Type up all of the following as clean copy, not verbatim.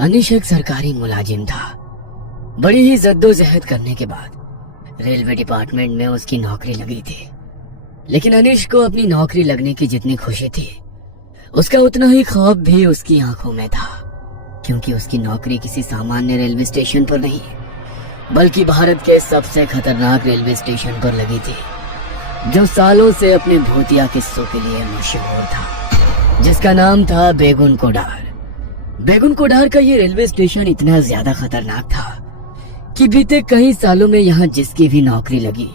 अनिश एक सरकारी मुलाजिम था। बड़ी ही जद्दोजहद करने के बाद रेलवे डिपार्टमेंट में उसकी नौकरी लगी थी। लेकिन अनिश को अपनी नौकरी लगने की जितनी खुशी थी, उसका उतना ही खौफ भी उसकी आंखों में था, क्योंकि उसकी नौकरी किसी सामान्य रेलवे स्टेशन पर नहीं, बल्कि भारत के सबसे खतरनाक रेलवे स्टेशन पर लगी थी, जो सालों से अपने भूतिया किस्सों के लिए मशहूर था, जिसका नाम था बेगुन कोडार। बेगुन कोडार का ये रेलवे स्टेशन इतना ज्यादा खतरनाक था कि बीते कई सालों में यहाँ जिसकी भी नौकरी लगी,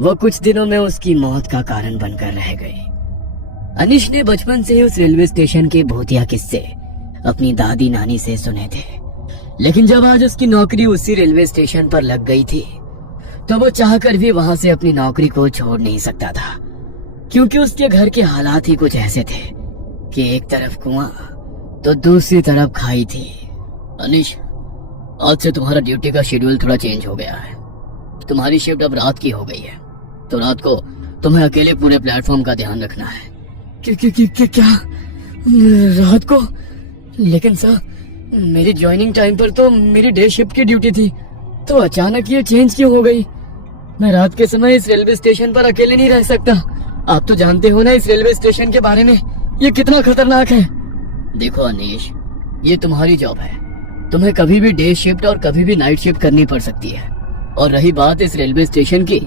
वो कुछ दिनों में उसकी मौत का कारण बनकर रह गई। अनिश ने बचपन से ही उस रेलवे स्टेशन के भूतिया किस्से अपनी दादी नानी से सुने थे, लेकिन जब आज उसकी नौकरी उसी रेलवे स्टेशन पर लग गई थी, तो वो चाहकर भी वहां से अपनी नौकरी को छोड़ नहीं सकता था, क्योंकि उसके घर के हालात ही कुछ ऐसे थे कि एक तरफ कुआं तो दूसरी तरफ खाई थी। अनिश, आज से तुम्हारा ड्यूटी का शेड्यूल थोड़ा चेंज हो गया है। तुम्हारी शिफ्ट अब रात की हो गई है, तो रात को तुम्हें अकेले पूरे प्लेटफॉर्म का ध्यान रखना है। क्या रात को? लेकिन सर, मेरी ज्वाइनिंग टाइम पर तो मेरी डे शिफ्ट की ड्यूटी थी, तो अचानक ये चेंज क्यों हो गई? मैं रात के समय इस रेलवे स्टेशन पर अकेले नहीं रह सकता। आप तो जानते हो ना इस रेलवे स्टेशन के बारे में, ये कितना खतरनाक है। देखो अनिश, ये तुम्हारी जॉब है, तुम्हें कभी भी डे शिफ्ट और कभी भी नाइट शिफ्ट करनी पड़ सकती है। और रही बात इस रेलवे स्टेशन की,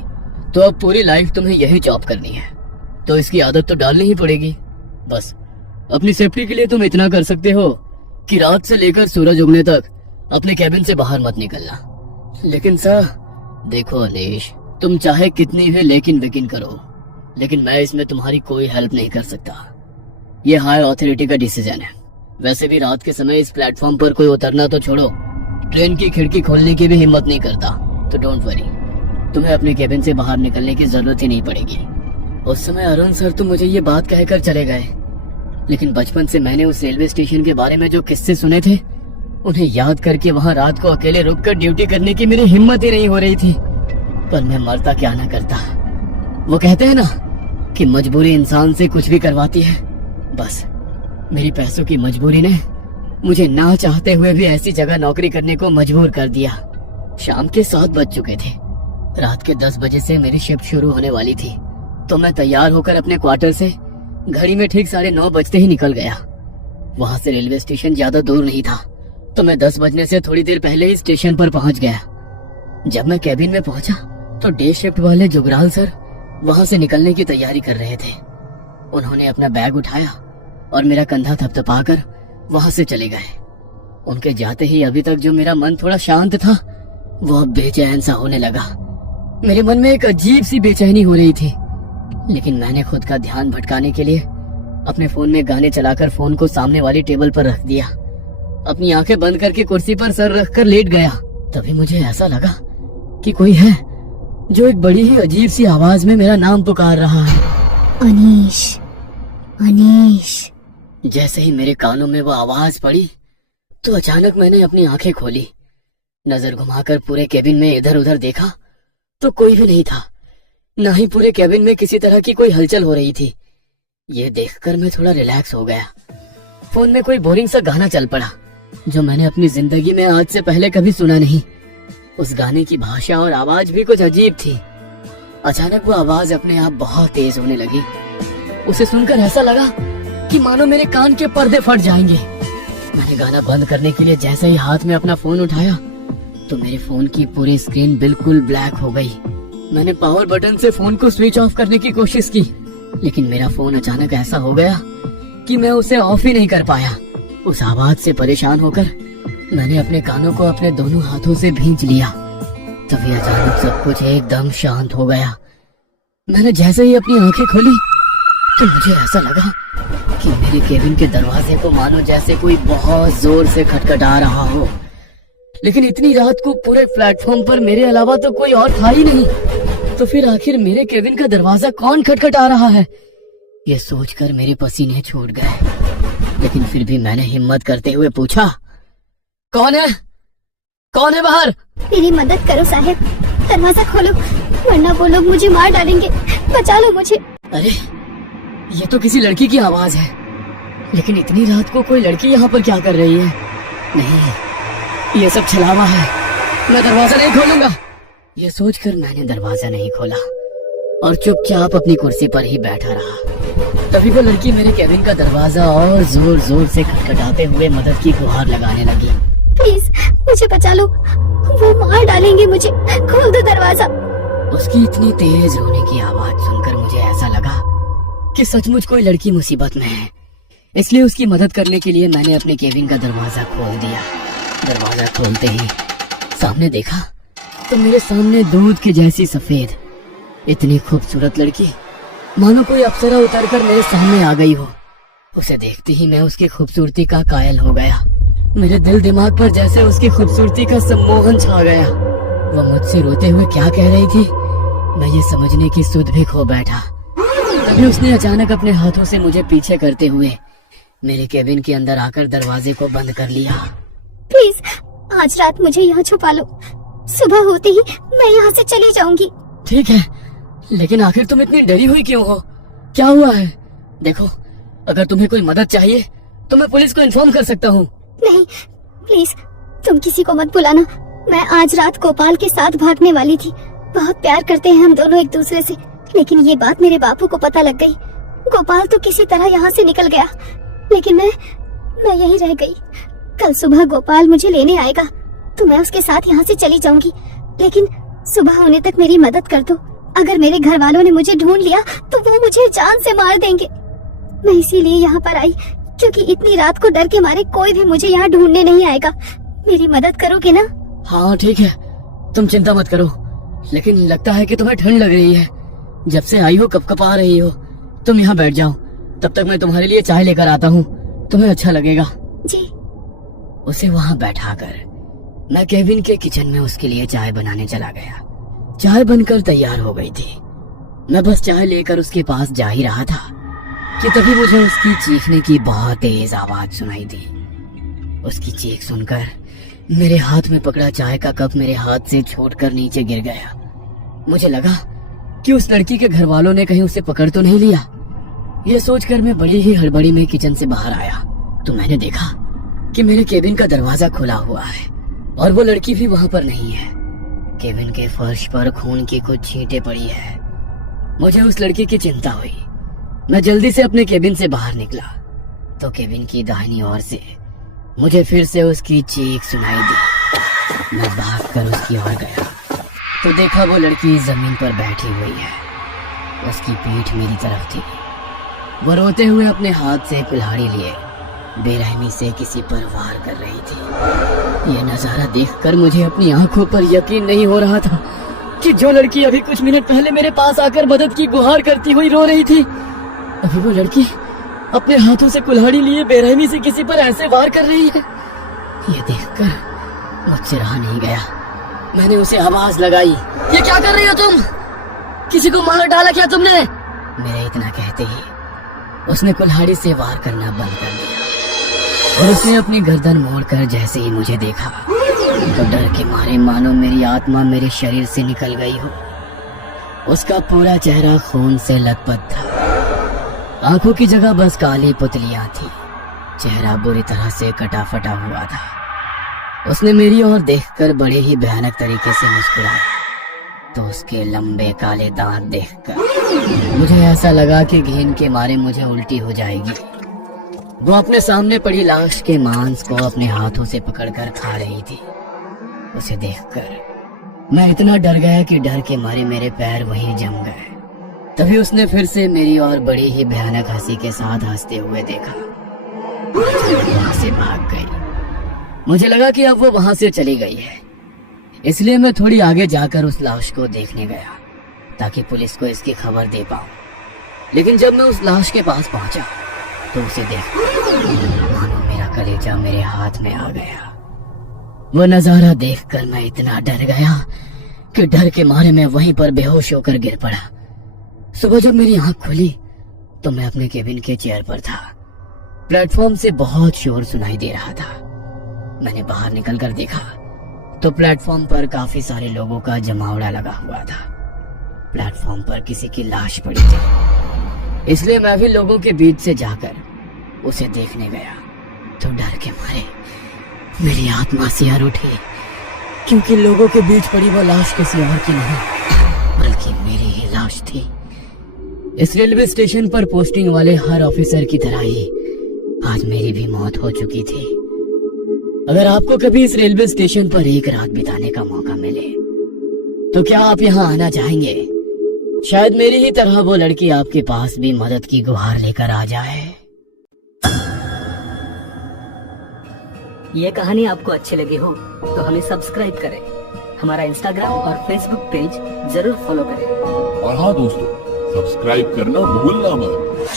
तो अब पूरी लाइफ तुम्हें यही जॉब करनी है, तो इसकी आदत तो डालनी ही पड़ेगी। बस अपनी सेफ्टी के लिए तुम इतना कर सकते हो कि रात से लेकर सूरज उगने तक अपने कैबिन से बाहर मत निकलना। लेकिन सर, देखो अनिश, तुम चाहे कितनी भी लेकिन वेकिन करो, लेकिन मैं इसमें तुम्हारी कोई हेल्प नहीं कर सकता। ये हाई अथॉरिटी का डिसीजन है। वैसे भी रात के समय इस प्लेटफॉर्म पर कोई उतरना तो छोड़ो, ट्रेन की खिड़की खोलने की भी हिम्मत नहीं करता, तो डोंट वरी, तुम्हें अपने कैबिन से बाहर निकलने की जरूरत ही नहीं पड़ेगी। उस समय अरुण सर तो मुझे ये बात कहकर चले गए, लेकिन बचपन से मैंने उस रेलवे स्टेशन के बारे में जो किस्से सुने थे, उन्हें याद करके वहाँ रात को अकेले रुककर ड्यूटी करने की मेरी हिम्मत ही नहीं हो रही थी। पर मैं मरता क्या ना करता। वो कहते हैं ना कि मजबूरी इंसान से कुछ भी करवाती है। बस मेरी पैसों की मजबूरी ने मुझे ना चाहते हुए भी ऐसी जगह नौकरी करने को मजबूर कर दिया। शाम के 7 बज चुके थे। रात के 10 बजे से मेरी शिफ्ट शुरू होने वाली थी, तो मैं तैयार होकर अपने क्वार्टर से घड़ी में ठीक 9:30 बजते ही निकल गया। वहां से रेलवे स्टेशन ज्यादा दूर नहीं था, तो मैं 10 बजने से थोड़ी देर पहले ही स्टेशन पर पहुंच गया। जब मैं कैबिन में पहुंचा तो डे शिफ्ट वाले जुगराल सर वहां से निकलने की तैयारी कर रहे थे। उन्होंने अपना बैग उठाया और मेरा कंधा थपथपाकर वहां से चले गए। उनके जाते ही अभी तक जो मेरा मन थोड़ा शांत था, वो अब बेचैन सा होने लगा। मेरे मन में एक अजीब सी बेचैनी हो रही थी, लेकिन मैंने खुद का ध्यान भटकाने के लिए अपने फोन में गाने चलाकर फोन को सामने वाली टेबल पर रख दिया। अपनी आंखें बंद करके कुर्सी पर सर रखकर लेट गया। तभी मुझे ऐसा लगा कि कोई है जो एक बड़ी ही अजीब सी आवाज में मेरा नाम पुकार रहा है, अनीश, अनीश। जैसे ही मेरे कानों में वो आवाज पड़ी, तो अचानक मैंने अपनी आंखें खोली। नजर घुमाकर पूरे केबिन में इधर उधर देखा तो कोई भी नहीं था, ना ही पूरे केबिन में किसी तरह की कोई हलचल हो रही थी। ये देखकर मैं थोड़ा रिलैक्स हो गया। फोन में कोई बोरिंग सा गाना चल पड़ा, जो मैंने अपनी जिंदगी में आज से पहले कभी सुना नहीं। उस गाने की भाषा और आवाज भी कुछ अजीब थी। अचानक वो आवाज अपने आप बहुत तेज होने लगी। उसे सुनकर ऐसा लगा कि मानो मेरे कान के पर्दे फट जाएंगे। मैंने गाना बंद करने के लिए जैसे ही हाथ में अपना फोन उठाया, तो मेरे फोन की पूरी स्क्रीन बिल्कुल ब्लैक हो गई। मैंने पावर बटन से फोन को स्विच ऑफ करने की कोशिश की, लेकिन मेरा फोन अचानक ऐसा हो गया कि मैं उसे ऑफ ही नहीं कर पाया। उस आवाज से परेशान होकर मैंने अपने कानों को अपने दोनों हाथों से भींच लिया। तभी अचानक सब कुछ एकदम शांत हो गया। मैंने जैसे ही अपनी आंखें खोली, तो मुझे ऐसा लगा कि मेरे केबिन के दरवाजे को मानो जैसे कोई बहुत जोर से खटखटा रहा हो। लेकिन इतनी रात को पूरे प्लेटफॉर्म पर मेरे अलावा तो कोई और था ही नहीं। तो फिर आखिर मेरे केबिन का दरवाजा कौन खटखटा रहा है? ये सोचकर मेरे पसीने छूट गए, लेकिन फिर भी मैंने हिम्मत करते हुए पूछा, कौन है? कौन है बाहर? मेरी मदद करो साहब, दरवाजा खोलो, वरना वो लोग मुझे मार डालेंगे। बचा लो मुझे। अरे, ये तो किसी लड़की की आवाज है। लेकिन इतनी रात को कोई लड़की यहाँ पर क्या कर रही है? नहीं, ये सब छलावा है, मैं दरवाजा नहीं खोलूंगा। ये सोचकर मैंने दरवाजा नहीं खोला और चुपचाप अपनी कुर्सी पर ही बैठा रहा। तभी वो लड़की मेरे केबिन का दरवाजा और जोर जोर से खटखटाते हुए मदद की गुहार लगाने लगी। प्लीज मुझे बचा लो, वो मार डालेंगे मुझे, खोल दो दरवाजा। उसकी इतनी तेज रोने की आवाज सुनकर मुझे ऐसा लगा कि सचमुच कोई लड़की मुसीबत में है। इसलिए उसकी मदद करने के लिए मैंने अपने केबिन का दरवाजा खोल दिया। दरवाजा खोलते ही सामने देखा तो मेरे सामने दूध के जैसी सफेद इतनी खूबसूरत लड़की, मानो कोई अप्सरा उतरकर मेरे सामने आ गई हो। उसे देखते ही मैं उसकी खूबसूरती का कायल हो गया। मेरे दिल दिमाग पर जैसे उसकी खूबसूरती का सम्मोहन छा गया। वो मुझसे रोते हुए क्या कह रही थी, मैं ये समझने की सुध भी खो बैठा। तभी उसने अचानक अपने हाथों से मुझे पीछे करते हुए मेरे केबिन के अंदर आकर दरवाजे को बंद कर लिया। प्लीज आज रात मुझे यहाँ छुपा लो, सुबह होते ही मैं यहाँ से चली जाऊंगी। ठीक है, लेकिन आखिर तुम इतनी डरी हुई क्यों हो? क्या हुआ है? देखो, अगर तुम्हें कोई मदद चाहिए तो मैं पुलिस को इन्फॉर्म कर सकता हूँ। नहीं प्लीज, तुम किसी को मत बुलाना। मैं आज रात गोपाल के साथ भागने वाली थी। बहुत प्यार करते हैं हम दोनों एक दूसरे से, लेकिन ये बात मेरे बापू को पता लग गई। गोपाल तो किसी तरह यहाँ से निकल गया, लेकिन मैं यहीं रह गई। कल सुबह गोपाल मुझे लेने आएगा तो मैं उसके साथ यहाँ से चली जाऊंगी, लेकिन सुबह होने तक मेरी मदद कर दो। अगर मेरे घर वालों ने मुझे ढूंढ लिया तो वो मुझे जान से मार देंगे। मैं इसीलिए यहाँ पर आई, क्योंकि इतनी रात को डर के मारे कोई भी मुझे यहाँ ढूंढने नहीं आएगा। मेरी मदद करोगे ना? हाँ ठीक है, तुम चिंता मत करो, लेकिन लगता है कि तुम्हें ठंड लग रही है। जब से आई हो कपकपा रही हो। तुम यहाँ बैठ जाओ, तब तक मैं तुम्हारे लिए चाय लेकर आता हूँ, तुम्हें अच्छा लगेगा। जी। उसे वहाँ बैठाकर मैं केबिन के किचन में उसके लिए चाय बनाने चला गया। चाय बनकर तैयार हो गई थी। मैं बस चाय लेकर उसके पास जा ही रहा था कि तभी मुझे उसकी चीखने की बहुत तेज आवाज सुनाई दी। उसकी चीख सुनकर मेरे हाथ में पकड़ा चाय का कप मेरे हाथ से छूटकर नीचे गिर गया। मुझे लगा कि उस लड़की के घर वालों ने कहीं उसे पकड़ तो नहीं लिया। यह सोचकर मैं बड़ी ही हड़बड़ी में किचन से बाहर आया तो मैंने देखा कि मेरे केबिन का दरवाजा खुला हुआ है और वो लड़की भी वहां पर नहीं है। केबिन के फर्श पर खून की कुछ छींटे पड़ी है। मुझे उस लड़की की चिंता हुई। मैं जल्दी से अपने केबिन से बाहर निकला तो केबिन की दाहिनी ओर से मुझे फिर से उसकी चीख सुनाई दी। मैं भागकर उसकी ओर गया तो देखा वो लड़की जमीन पर बैठी हुई है। उसकी पीठ मेरी तरफ थी। वो रोते हुए अपने हाथ से कुल्हाड़ी लिए बेरहमी से किसी पर वार कर रही थी। यह नजारा देखकर मुझे अपनी आंखों पर यकीन नहीं हो रहा था कि जो लड़की अभी कुछ मिनट पहले मेरे पास आकर मदद की गुहार करती हुई रो रही थी, अभी वो लड़की अपने हाथों से कुल्हाड़ी लिए बेरहमी से किसी पर ऐसे वार कर रही है। ये देखकर मुझसे रहा नहीं गया। मैंने उसे आवाज लगाई, ये क्या कर रही हो तुम? किसी को मार डाला क्या तुमने? मेरे इतना कहते ही उसने कुल्हाड़ी से वार करना बंद कर दिया और उसने अपनी गर्दन मोड़कर जैसे ही मुझे देखा तो डर के मारे मानो मेरी आत्मा मेरे शरीर से निकल गई हो। उसका पूरा चेहरा खून से लथपथ था। आंखों की जगह बस काली पुतलियां थी। चेहरा बुरी तरह से कटा फटा हुआ था। उसने मेरी ओर देखकर बड़े ही भयानक तरीके से मुस्कुराया तो उसके लंबे काले दांत देखकर मुझे ऐसा लगा कि घिन के मारे मुझे उल्टी हो जाएगी। वो अपने सामने पड़ी लाश के मांस को अपने हाथों से पकड़कर खा रही थी। उसे देखकर मैं इतना डर गया कि डर के मारे मेरे पैर वहीं जम गए। तभी उसने फिर से मेरी ओर बड़ी ही भयानक हंसी के साथ हंसते हुए देखा। वहां से भाग गई। मुझे लगा कि अब वो वहां से चली गई है, इसलिए मैं थोड़ी आगे जाकर उस लाश को देखने गया ताकि पुलिस को इसकी खबर दे पाऊं। लेकिन जब मैं उस लाश के पास पहुंचा तो उसे देख मानो मेरा कलेजा मेरे हाथ में आ गया। वो नजारा देखकर मैं इतना डर गया कि डर के मारे मैं वहीं पर बेहोश होकर गिर पड़ा। सुबह जब मेरी आंख खुली तो मैं अपने केबिन के चेयर पर था। प्लेटफॉर्म से बहुत शोर सुनाई दे रहा था। मैंने बाहर निकलकर देखा तो प्लेटफॉर्म पर काफी सारे लोगों का जमावड़ा लगा हुआ था। प्लेटफॉर्म पर किसी की लाश पड़ी थी, इसलिए मैं भी लोगों के बीच से जाकर उसे देखने गया तो डर के मारे मेरी आत्मा सियार उठी, क्योंकि लोगों के बीच पड़ी वो लाश किसी और की नहीं बल्कि मेरी ही लाश थी। इस रेलवे स्टेशन पर पोस्टिंग वाले हर ऑफिसर की तरह ही आज मेरी भी मौत हो चुकी थी। अगर आपको कभी इस रेलवे स्टेशन पर एक रात बिताने का मौका मिले तो क्या आप यहाँ आना चाहेंगे? शायद मेरी ही तरह वो लड़की आपके पास भी मदद की गुहार लेकर आ जाए। ये कहानी आपको अच्छी लगी हो तो हमें सब्सक्राइब करें, हमारा इंस्टाग्राम और फेसबुक पेज जरूर फॉलो करें। और हाँ दोस्तों, सब्सक्राइब करना भूलना मत।